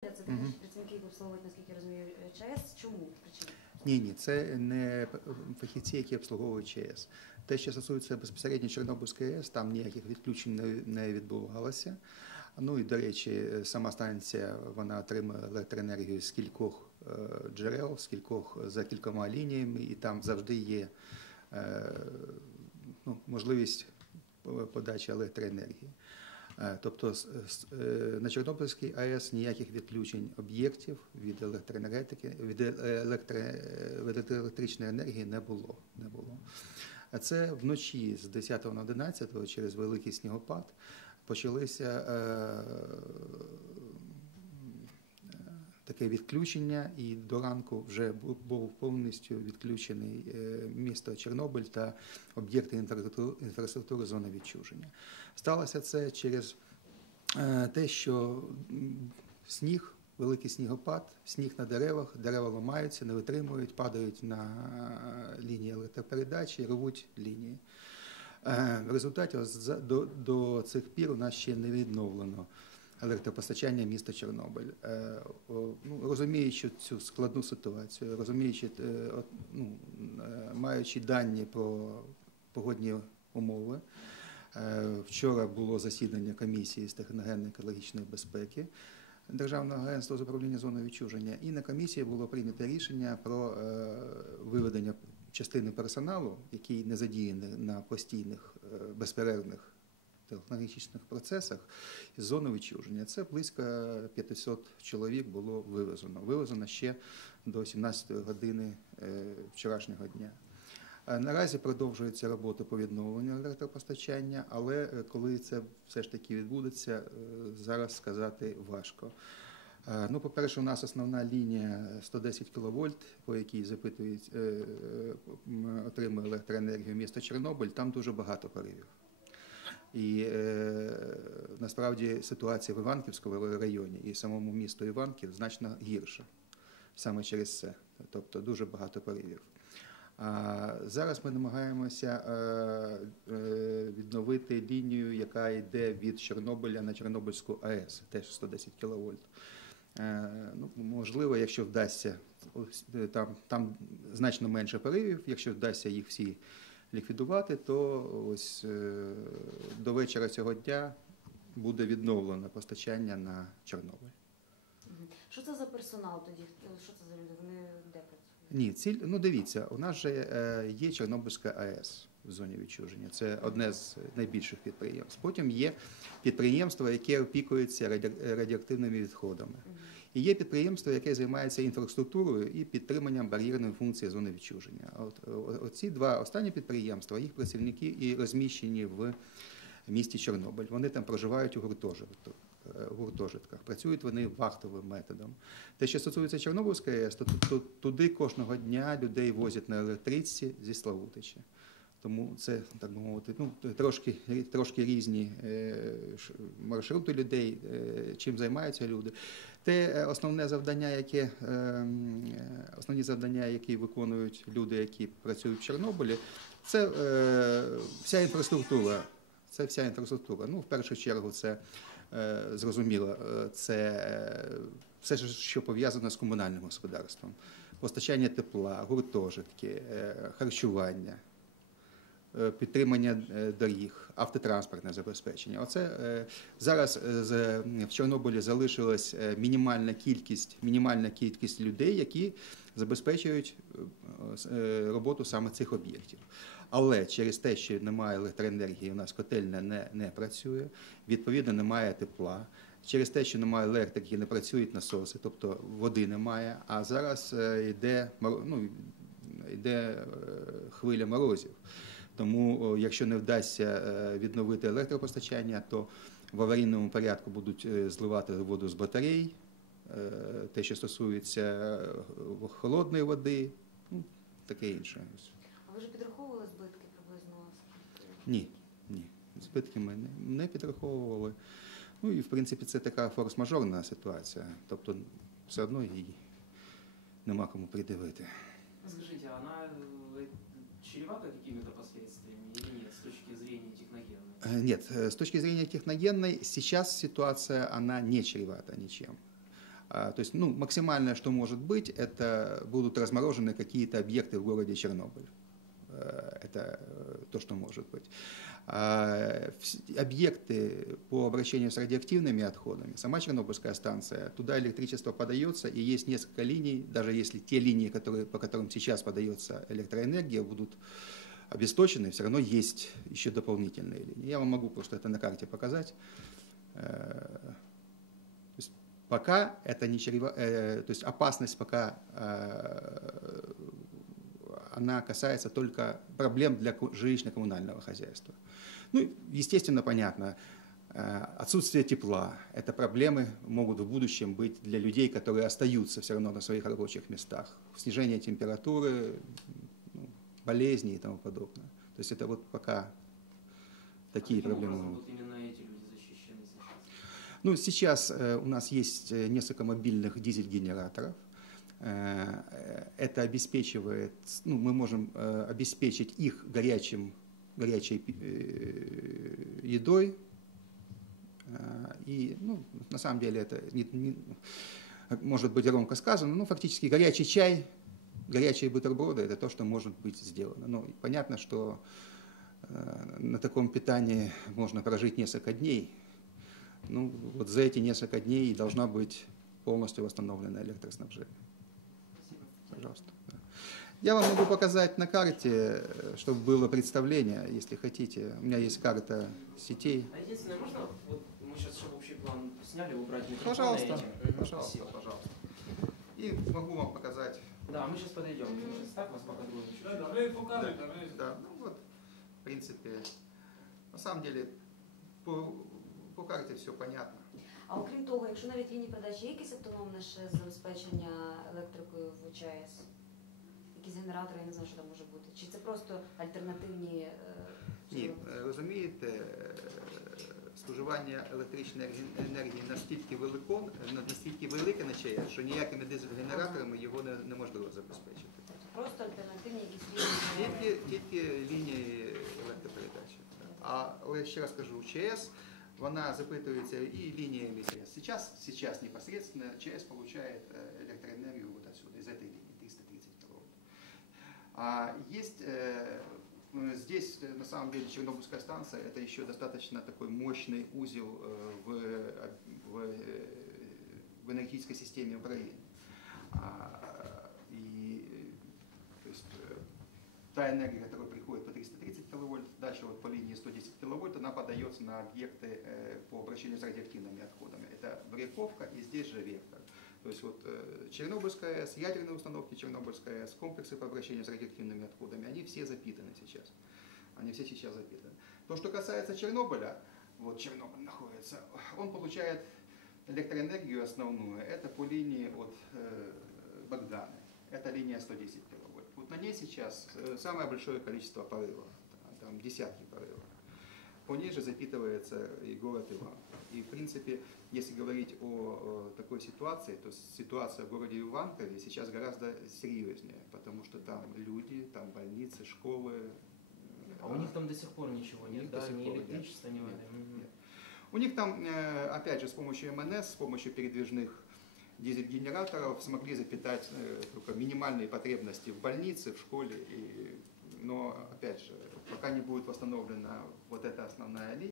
Це працівники, які обслуговують, наскільки я розумію, ЧАЕС. Чому причина? Ні, ні, це не фахівці, які обслуговують ЧАЕС. Те, що стосується безпосередньо Чорнобильської АЕС, там ніяких відключень не- не відбувалося. Ну і до речі, сама станція вона отримує електроенергію з кількох е, джерел, з кількох за кількома лініями, і там завжди є е, ну, можливість подачі електроенергії. Е, Тобто е, на Чорнобильській АЕС ніяких відключень об'єктів від електроенергетики, від електро, від електричної енергії не було. Не було. А це вночі з 10 на 11 через великий снігопад почалися е, е, таке відключення, і до ранку вже був повністю відключений е, місто Чорнобиль та об'єкти інфраструктури, зони відчуження. Сталося це через е, те, що сніг, великий снігопад, сніг на деревах, дерева ламаються, не витримують, падають на лінії електропередачі, рвуть лінії. Е, В результаті до цих пір у нас ще не відновлено електропостачання міста Чорнобиль. Е, Ну, розуміючи цю складну ситуацію, розуміючи, е, ну, е, маючи дані про погодні умови, вчора було засідання комісії з техногенно-екологічної безпеки. Державного агентства з управління зоною відчуження, і на комісії було прийнято рішення про виведення частини персоналу, який не задіяний на постійних безперервних технологічних процесах, зони відчуження. Це близько 500 чоловік було вивезено. Вивезено ще до 17 години е, вчорашнього дня. Е, Наразі продовжується робота по відновленню електропостачання, але е, коли це все ж таки відбудеться, зараз сказати важко. Ну, по-перше, у нас основна лінія 110 кВт, по якій запитують, отримує електроенергію місто Чорнобиль, там дуже багато поривів. І е, насправді ситуація в Іванківському районі і самому місту Іванків значно гірша саме через це. Тобто дуже багато поривів. А зараз ми намагаємося е, е, відновити лінію, яка йде від Чорнобиля на Чорнобильську АЕС, теж 110 кВт. Е, Ну, можливо, якщо вдасться, е, там, там значно менше поривів, якщо вдасться їх всі ліквідувати, то ось е, до вечора цього дня буде відновлено постачання на Чорнобиль. Що це за персонал тоді? Що це за люди? Вони де працюють? Ні, ціль, ну дивіться, у нас же е, є Чорнобильська АЕС в зоні відчуження. Це одне з найбільших підприємств. Потім є підприємство, яке опікується раді- радіоактивними відходами. І є підприємство, яке займається інфраструктурою і підтриманням бар'єрної функції зони відчуження. От оці два останні підприємства, їх працівники і розміщені в місті Чорнобиль. Вони там проживають у гуртожитку. е, гуртожитках. Працюють вони вахтовим методом. Те, що стосується Чорнобильської АЕС, то, туди кожного дня людей возять на електричці зі Славутича. Тому це так би мовити, ну трошки трошки різні е, маршрути людей, е, чим займаються люди. Те е, основне завдання, яке е, м, е, основні завдання, які виконують люди, які працюють в Чорнобилі, це вся інфраструктура. Це вся інфраструктура. Ну, в першу чергу, це зрозуміло, це все, що пов'язано з комунальним господарством. Постачання тепла, гуртожитки, харчування, підтримання е, доріг, автотранспортне забезпечення. Оце е, зараз е, в Чорнобилі залишилась е, мінімальна кількість, мінімальна кількість людей, які забезпечують е, е, роботу саме цих об'єктів. Але через те, що немає електроенергії, у нас котельня не, не працює, відповідно, немає тепла. Через те, що немає електрики, не працюють насоси, тобто води немає. А зараз е, йде, ну, йде е, хвиля морозів. Тому, якщо не вдасться е, відновити електропостачання, то в аварійному порядку будуть е, зливати воду з батарей, е, те, що стосується холодної води, ну, таке інше. А ви вже підраховували збитки приблизно? Ні, ні. Збитки ми не, не підраховували. Ну і в принципі це така форс-мажорна ситуація. Тобто все одно її нема кому придивити. Скажите, она э, чревата какими-то последствиями или нет с точки зрения техногенной? Э, Нет, э, с точки зрения техногенной, сейчас ситуация, она не чревата ничем. А, То есть, ну, максимальное, что может быть, это будут разморожены какие-то объекты в городе Чернобыль. Это э, то, что может быть. А, Объекты по обращению с радиоактивными отходами, сама Чернобыльская станция, туда электричество подается, и есть несколько линий, даже если те линии, которые, по которым сейчас подается электроэнергия, будут обесточены, все равно есть еще дополнительные линии. Я вам могу просто это на карте показать. Э, пока это не чрево- э, то есть опасность пока э, она касается только проблем для жилищно-коммунального хозяйства. Ну, естественно, понятно, э, отсутствие тепла – это проблемы могут в будущем быть для людей, которые остаются все равно на своих рабочих местах. Снижение температуры, ну, болезни и тому подобное. То есть это вот пока такие А проблемы. могут. Ну, сейчас э, у нас есть э, несколько мобильных дизель-генераторов. Э, Это обеспечивает, ну, мы можем э, обеспечить их горячим, горячей э, едой. И, ну, на самом деле это не- не- может быть громко сказано, но фактически горячий чай, горячие бутерброды – это то, что может быть сделано. Ну, понятно, что на таком питании можно прожить несколько дней, ну, вот за эти несколько дней должна быть полностью восстановлена электроснабжение. Пожалуйста. Да. Я вам могу показать на карте, э, чтобы было представление, если хотите. У меня есть карта сетей. А единственное, можно вот мы сейчас, чтобы общий план сняли, убрать микрофоны Пожалуйста, пожалуйста, спасибо. пожалуйста. И могу вам показать. Да, мы сейчас подойдем. Мы сейчас так вас покадруем чуть-чуть. Да, да, ви показуйте, ви Да, ну вот, в принципе, на самом деле, по, по карте все понятно. А окрім того, якщо навіть лінії передачі є якесь автономне ще забезпечення електрикою в ЧАЕС? Якісь генератори, я не знаю, що там може бути. Чи це просто альтернативні е, Ні, е, розумієте, е, споживання електричної енергі- енергії настільки велико, настільки велике на ЧАЕС, що ніякими дизель-генераторами його не, неможливо забезпечити. Тобто просто альтернативні якісь лінії. Тільки, тільки лінії електропередачі. А але ще раз кажу, ЧАЕС, вона запитується і лініями ЧАЕС. Сейчас, сейчас непосредственно ЧАЕС получает э, электроэнергию вот отсюда, из этой линии, 330 киловатт. А есть э, э, здесь, э, на самом деле, Чернобыльская станция, это еще достаточно такой мощный узел э, в, э, в, э, в энергетической системе Украины. А, И э, то есть, э, та энергия, которая приходит по 330 киловольт, дальше вот по линии 110 киловольт, она подается на объекты э, по обращению с радиоактивными отходами. Это Бряковка и здесь же Вектор. То есть вот э, Чернобыльская АЭС, ядерные установки Чернобыльская АЭС, комплексы по обращению с радиоактивными отходами, они все запитаны сейчас. Они все сейчас запитаны. То, что касается Чернобыля, вот Чернобыль находится, он получает электроэнергию основную, это по линии от э, Богданы. Это линия 110 киловольт. Вот на ней сейчас э, самое большое количество порывов, там, десятки порывов. По ней же запитывается и город Иван. И, в принципе, если говорить о, такой ситуации, то ситуация в городе Иванкове сейчас гораздо серьезнее, потому что там люди, там больницы, школы. А у них там до сих пор ничего нет, да? Ни электричества, ни воды. У них там, э, опять же, с помощью МНС, с помощью передвижных дизель-генераторов смогли запитать э, только минимальные потребности в больнице, в школе. И, но, опять же, пока не будет восстановлена вот эта основная линия,